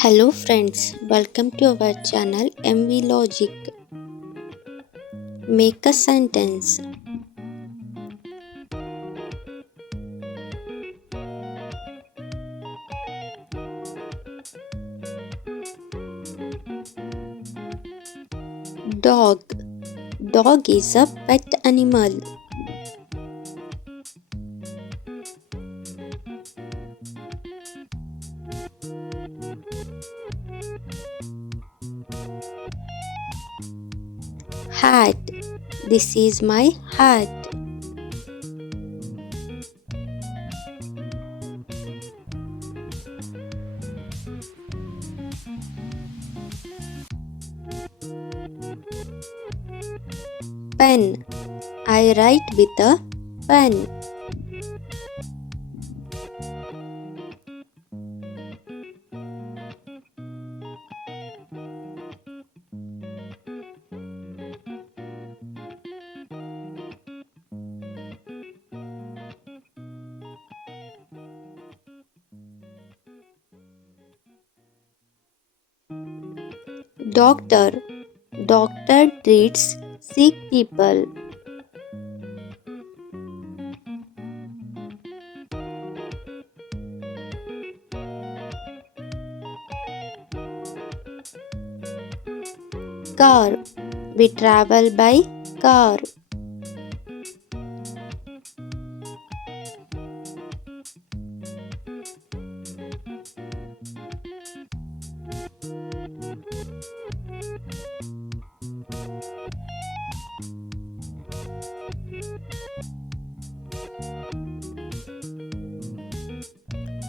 Hello friends, welcome to our channel MV Logic. Make a sentence. Dog. Dog is a pet animal. Hat. This is my hat. Pen. I write with a pen. Doctor. Doctor treats sick people. Car. We travel by car.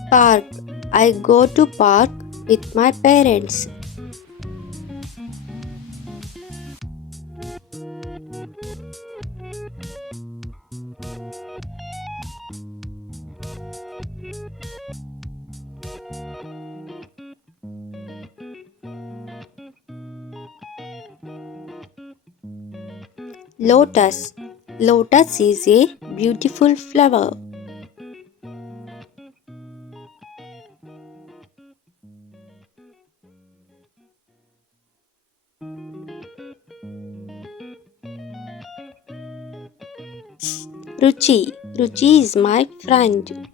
Park. I go to park with my parents. Lotus. Lotus is a beautiful flower. Ruchi. Ruchi is my friend.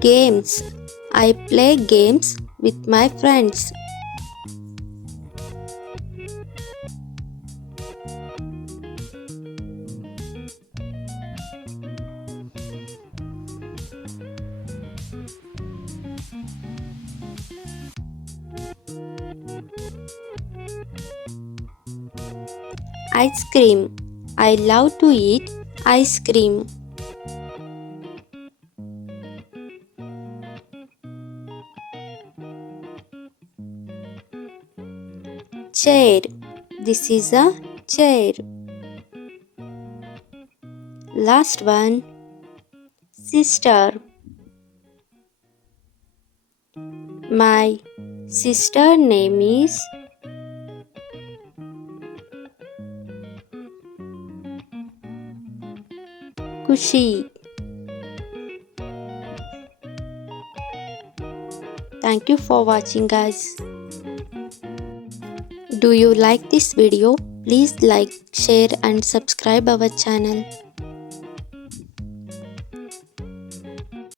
Games. I play games with my friends. Ice cream. I love to eat ice cream. Chair. This is a chair. Last one. Sister. My sister name is Kushi. Thank you for watching, guys. Do you like this video? Please like, share and subscribe our channel.